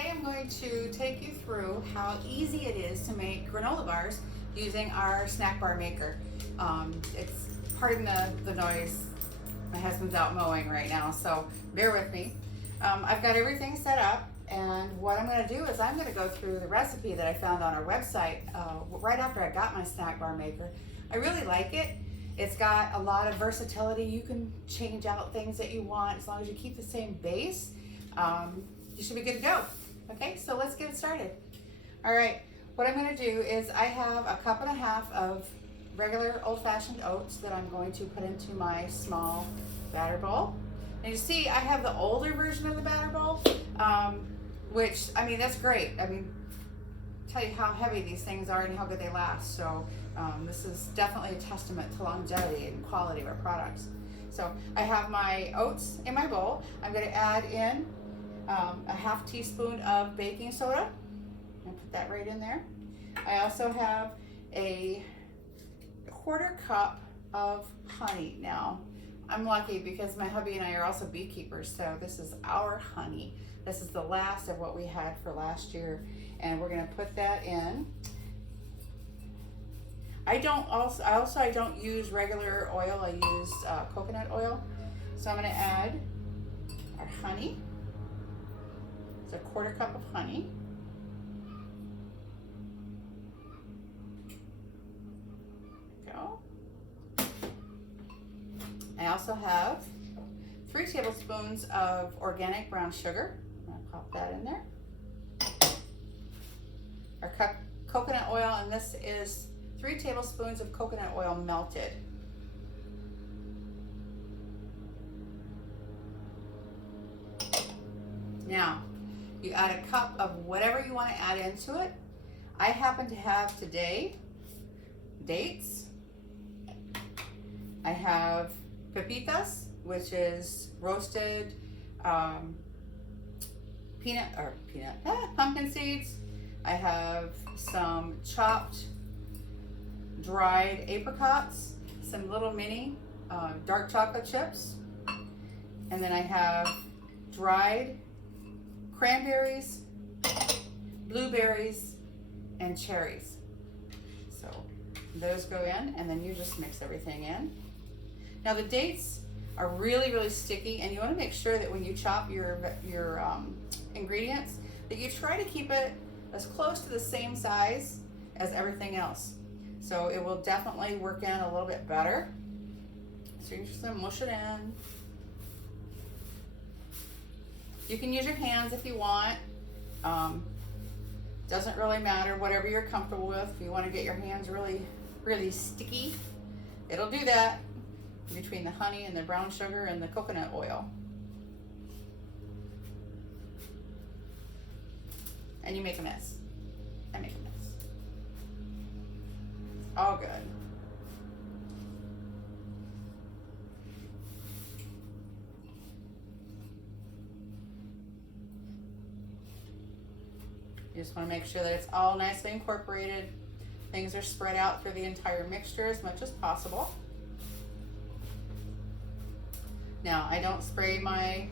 today I'm going to take you through how easy it is to make granola bars using our snack bar maker. It's, pardon the noise, my husband's out mowing right now, so bear with me. I've got everything set up, and what I'm going to do is I'm going to go through the recipe that I found on our website right after I got my snack bar maker. I really like it. It's got a lot of versatility. You can change out things that you want as long as you keep the same base. You should be good to go. Okay, so let's get it started. All right, what I'm going to do is I have a cup and a half of regular old-fashioned oats that I'm going to put into my small batter bowl. And you see, I have the older version of the batter bowl, which, I mean, that's great. I mean, tell you how heavy these things are and how good they last. So this is definitely a testament to longevity and quality of our products. So I have my oats in my bowl. I'm going to add in a half teaspoon of baking soda. I'll put that right in there. I also have a quarter cup of honey. Now, I'm lucky because my hubby and I are also beekeepers, so this is our honey. This is the last of what we had for last year, and we're going to put that in. I don't use regular oil. I use coconut oil. So I'm going to add our honey. It's a quarter cup of honey. There we go. I also have 3 tablespoons of organic brown sugar. I'm going to pop that in there. Our coconut oil, and this is 3 tablespoons of coconut oil melted. Now, you add a cup of whatever you want to add into it. I happen to have today dates. I have pepitas, which is roasted pumpkin seeds. I have some chopped dried apricots, some little mini dark chocolate chips, and then I have dried cranberries, blueberries, and cherries. So those go in, and then you just mix everything in. Now the dates are really, really sticky, and you want to make sure that when you chop your ingredients, that you try to keep it as close to the same size as everything else. So it will definitely work in a little bit better. So you're just gonna mush it in. You can use your hands if you want. Doesn't really matter, whatever you're comfortable with. If you want to get your hands really, really sticky, it'll do that between the honey and the brown sugar and the coconut oil. And you make a mess. I make a mess. All good. You just want to make sure that it's all nicely incorporated. Things are spread out through the entire mixture as much as possible. Now, I don't spray my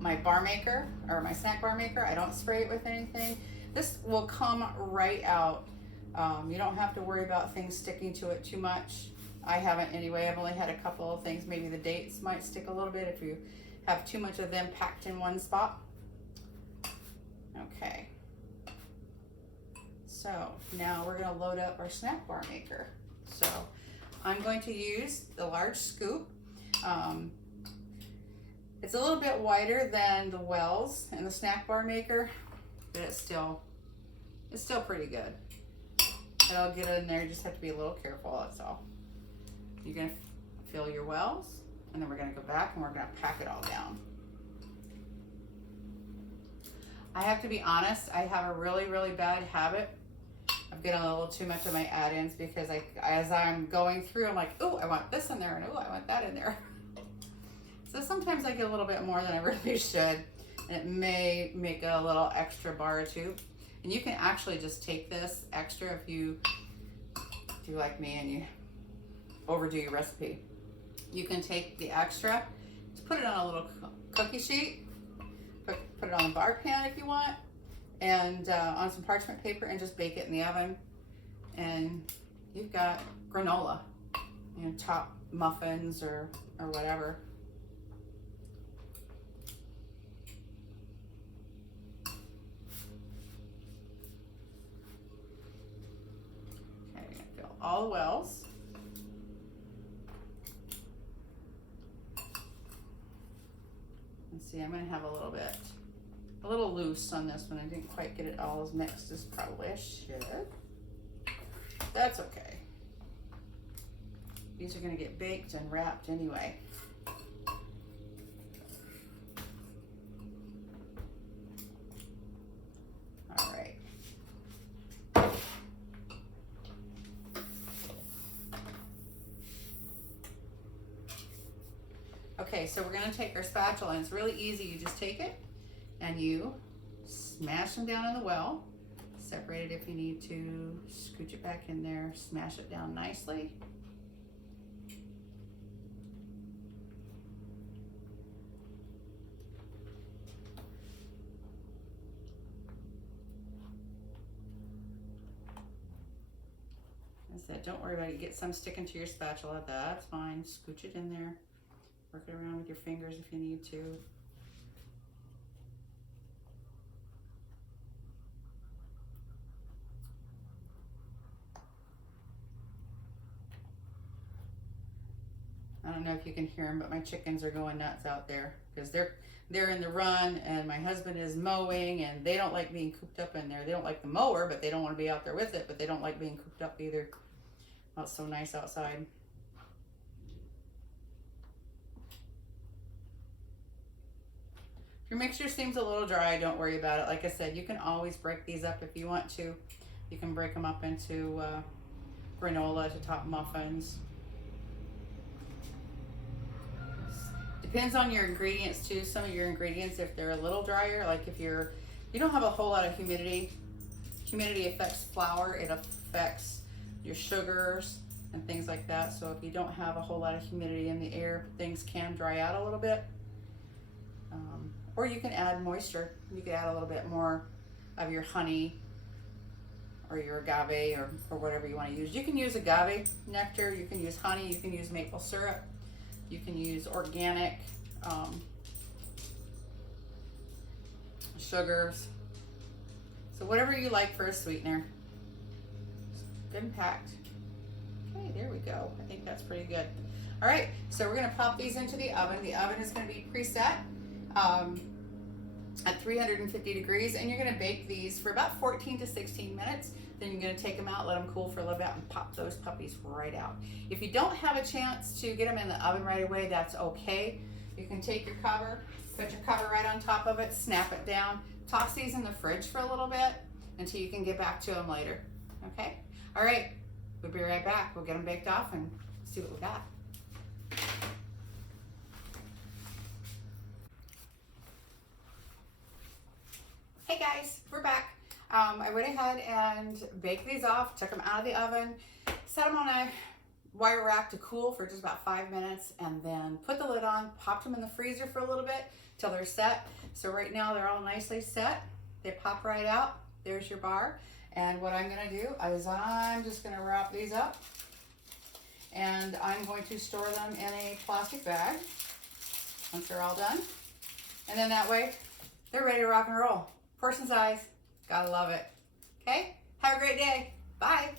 my bar maker or my snack bar maker. I don't spray it with anything. This will come right out. You don't have to worry about things sticking to it too much. I haven't anyway. I've only had a couple of things. Maybe the dates might stick a little bit if you have too much of them packed in one spot. Okay. So now we're going to load up our snack bar maker. So I'm going to use the large scoop. It's a little bit wider than the wells in the snack bar maker, but it's still pretty good. It'll get in there. You just have to be a little careful, that's all. You're going to fill your wells, and then we're going to go back and we're going to pack it all down. I have to be honest, I have a really, really bad habit of getting a little too much of my add-ins because as I'm going through, I'm like, oh, I want this in there, and oh, I want that in there. So sometimes I get a little bit more than I really should, and it may make a little extra bar or two. And you can actually just take this extra if you do like me and you overdo your recipe. You can take the extra, just put it on a little cookie sheet, put put it on the bar pan if you want, and on some parchment paper, and just bake it in the oven. And you've got granola, you know, top muffins or whatever. Okay, I'm gonna fill all the wells. And see, I'm gonna have a little loose on this one. I didn't quite get it all as mixed as probably I should. That's okay. These are gonna get baked and wrapped anyway. All right. Okay, so we're gonna take our spatula, and it's really easy. You just take it and you smash them down in the well. Separate it if you need to, scooch it back in there, smash it down nicely. As I said, don't worry about it. You get some sticking to your spatula, that's fine. Scooch it in there. Work it around with your fingers if you need to. I don't know if you can hear them, but my chickens are going nuts out there because they're in the run, and my husband is mowing, and they don't like being cooped up in there. They don't like the mower, but they don't want to be out there with it, but they don't like being cooped up either. Oh, it's so nice outside. If your mixture seems a little dry, don't worry about it. Like I said, you can always break these up if you want to. You can break them up into granola to top muffins. Depends on your ingredients too. Some of your ingredients, if they're a little drier, like if you don't have a whole lot of humidity affects flour, it affects your sugars and things like that. So if you don't have a whole lot of humidity in the air, things can dry out a little bit. Or you can add moisture. You can add a little bit more of your honey or your agave or whatever you want to use. You can use agave nectar, you can use honey, you can use maple syrup, you can use organic sugars. So whatever you like for a sweetener. Good and packed. Okay, there we go. I think that's pretty good. All right, so we're gonna pop these into the oven. The oven is gonna be preset at 350 degrees, and you're gonna bake these for about 14 to 16 minutes. Then you're gonna take them out, let them cool for a little bit, and pop those puppies right out. If you don't have a chance to get them in the oven right away, that's okay. You can take your cover, put your cover right on top of it, snap it down, toss these in the fridge for a little bit until you can get back to them later, okay? All right, we'll be right back. We'll get them baked off and see what we got. Hey guys, we're back. I went ahead and baked these off, took them out of the oven, set them on a wire rack to cool for just about 5 minutes, and then put the lid on, popped them in the freezer for a little bit till they're set. So right now they're all nicely set. They pop right out. There's your bar. And what I'm gonna do is I'm just gonna wrap these up, and I'm going to store them in a plastic bag once they're all done. And then that way they're ready to rock and roll. Portion size, gotta love it. Okay, have a great day. Bye.